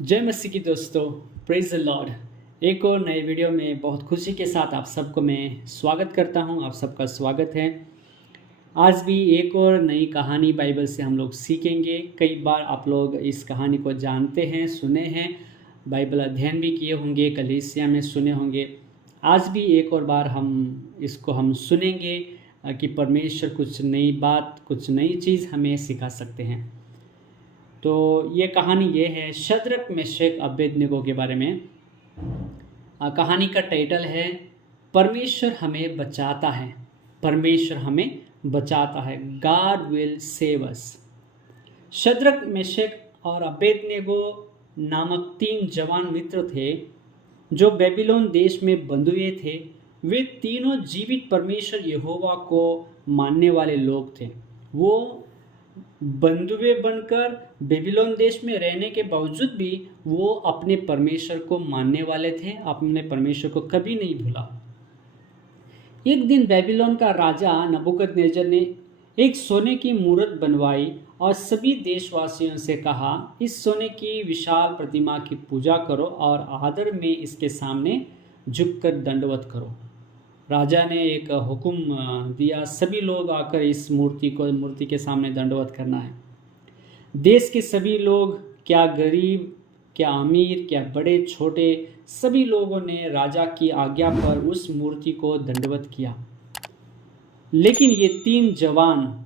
जय मसीह की दोस्तों। Praise the Lord. एक और नए वीडियो में बहुत खुशी के साथ आप सबको मैं स्वागत करता हूं। आप सबका स्वागत है। आज भी एक और नई कहानी बाइबल से हम लोग सीखेंगे। कई बार आप लोग इस कहानी को जानते हैं, सुने हैं, बाइबल अध्ययन भी किए होंगे, कलीसिया में सुने होंगे। आज भी एक और बार हम सुनेंगे कि परमेश्वर कुछ नई बात, कुछ नई चीज़ हमें सिखा सकते हैं। तो ये कहानी ये है शद्रक मेशक अबेदनगो के बारे में। कहानी का टाइटल है परमेश्वर हमें बचाता है। परमेश्वर हमें बचाता है। God will save us. Shadrach Meshach और अबेदनगो नामक 3 जवान मित्र थे जो बेबीलोन देश में बंधुए हुए थे। वे तीनों जीवित परमेश्वर यहोवा को मानने वाले लोग थे। वो बंधुए बनकर बेबीलोन देश में रहने के बावजूद भी वो अपने परमेश्वर को मानने वाले थे, अपने परमेश्वर को कभी नहीं भूला। एक दिन बेबीलोन का राजा नबूकदनेस्सर ने एक सोने की मूर्त बनवाई और सभी देशवासियों से कहा, इस सोने की विशाल प्रतिमा की पूजा करो और आदर में इसके सामने झुककर दंडवत करो। राजा ने एक हुक्म दिया, सभी लोग आकर इस मूर्ति के सामने दंडवत करना है। देश के सभी लोग, क्या गरीब, क्या अमीर, क्या बड़े छोटे, सभी लोगों ने राजा की आज्ञा पर उस मूर्ति को दंडवत किया। लेकिन ये 3 जवान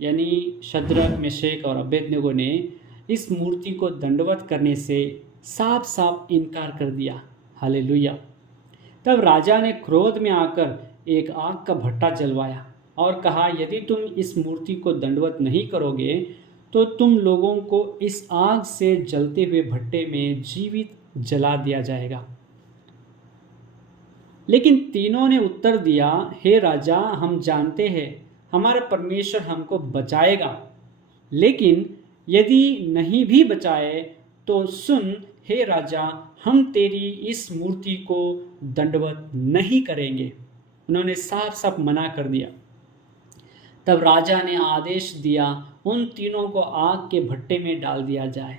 यानी शद्रक, मेशक और अबेदनगो ने इस मूर्ति को दंडवत करने से साफ साफ इनकार कर दिया। हालेलुया। तब राजा ने क्रोध में आकर एक आग का भट्टा जलवाया और कहा, यदि तुम इस मूर्ति को दंडवत नहीं करोगे तो तुम लोगों को इस आग से जलते हुए भट्टे में जीवित जला दिया जाएगा। लेकिन तीनों ने उत्तर दिया, हे राजा, हम जानते हैं हमारा परमेश्वर हमको बचाएगा, लेकिन यदि नहीं भी बचाए तो सुन, हे राजा, हम तेरी इस मूर्ति को दंडवत नहीं करेंगे। उन्होंने साफ साफ मना कर दिया। तब राजा ने आदेश दिया, उन तीनों को आग के भट्टे में डाल दिया जाए।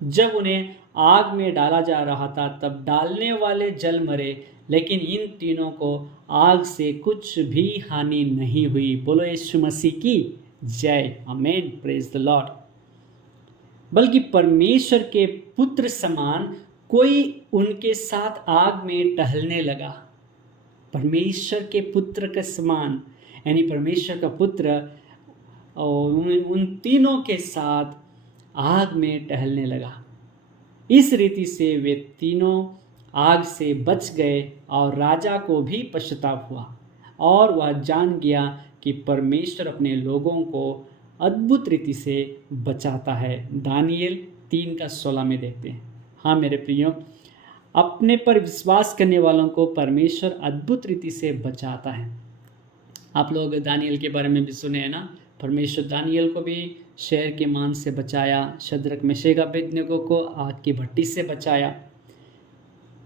जब उन्हें आग में डाला जा रहा था तब डालने वाले जल मरे, लेकिन इन तीनों को आग से कुछ भी हानि नहीं हुई। बोलो यीशु मसीह की जय। आमीन। Praise the Lord. बल्कि परमेश्वर के पुत्र समान कोई उनके साथ आग में टहलने लगा। परमेश्वर के पुत्र के समान यानी परमेश्वर का पुत्र उन तीनों के साथ आग में टहलने लगा। इस रीति से वे तीनों आग से बच गए और राजा को भी पश्चाताप हुआ और वह जान गया कि परमेश्वर अपने लोगों को अद्भुत रीति से बचाता है। दानिएल 3:16 में देखते हैं। हाँ मेरे प्रियो, अपने पर विश्वास करने वालों को परमेश्वर अद्भुत रीति से बचाता है। आप लोग दानिएल के बारे में भी सुने हैं ना। परमेश्वर दानिएल को भी शेर के मांस से बचाया, शद्रक, मेशक, अबेदनगो को आग की भट्टी से बचाया।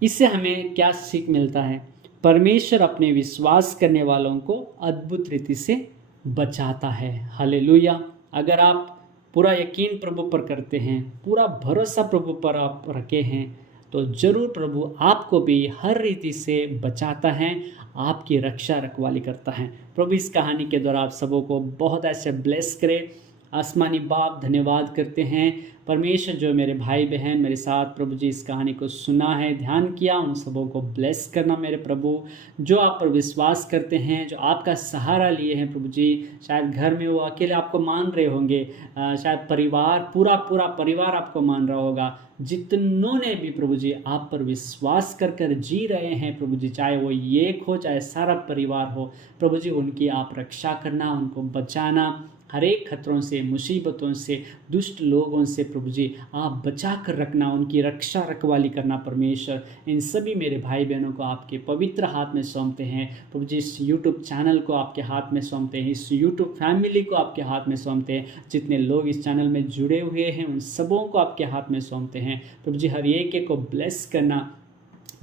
इससे हमें क्या सीख मिलता है? परमेश्वर अपने विश्वास करने वालों को अद्भुत रीति से बचाता है। हालेलुया। अगर आप पूरा यकीन प्रभु पर करते हैं, पूरा भरोसा प्रभु पर आप रखे हैं, तो जरूर प्रभु आपको भी हर रीति से बचाता है, आपकी रक्षा रखवाली करता है। प्रभु इस कहानी के द्वारा आप सबों को बहुत ऐसे ब्लेस करे। आसमानी बाप, धन्यवाद करते हैं परमेश्वर, जो मेरे भाई बहन मेरे साथ प्रभु जी इस कहानी को सुना है, ध्यान किया, उन सबों को ब्लेस करना मेरे प्रभु। जो आप पर विश्वास करते हैं, जो आपका सहारा लिए हैं प्रभु जी, शायद घर में वो अकेले आपको मान रहे होंगे, शायद परिवार, पूरा परिवार आपको मान रहा होगा। जितनों ने भी प्रभु जी आप पर विश्वास कर जी रहे हैं प्रभु जी, चाहे वो एक हो चाहे सारा परिवार हो, प्रभु जी उनकी आप रक्षा करना, उनको बचाना, हर एक खतरों से, मुसीबतों से, दुष्ट लोगों से प्रभु जी आप बचा कर रखना, उनकी रक्षा रखवाली करना परमेश्वर। इन सभी मेरे भाई बहनों को आपके पवित्र हाथ में सौंपते हैं प्रभु जी। इस यूट्यूब चैनल को आपके हाथ में सौंपते हैं, इस यूट्यूब फैमिली को आपके हाथ में सौंपते हैं, जितने लोग इस चैनल में जुड़े हुए हैं उन सबों को आपके हाथ में सौंपते हैं प्रभु जी। हर एक को ब्लेस करना,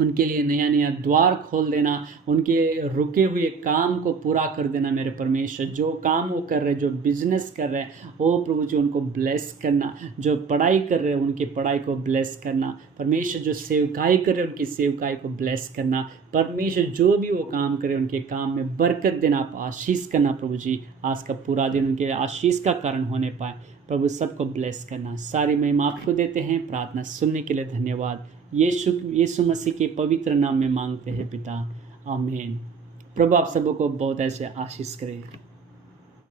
उनके लिए नया नया द्वार खोल देना, उनके रुके हुए काम को पूरा कर देना मेरे परमेश्वर। जो काम वो कर रहे हैं, जो बिजनेस कर रहे हैं, ओ प्रभु जी उनको ब्लेस करना। जो पढ़ाई कर रहे हैं उनकी पढ़ाई को ब्लेस करना परमेश्वर। जो सेवकाई कर रहे हैं उनकी सेवकाई को ब्लेस करना परमेश्वर। जो भी वो काम करे उनके काम में बरकत देना, आप आशीष करना प्रभु जी। आज का पूरा दिन उनके आशीष का कारण होने पाए प्रभु, सबको ब्लेस करना। सारी महिमा आपको देते हैं। प्रार्थना सुनने के लिए धन्यवाद। यीशु मसीह के पवित्र नाम में मांगते हैं पिता, आमीन। प्रभु आप सबको बहुत ऐसे आशीष करे।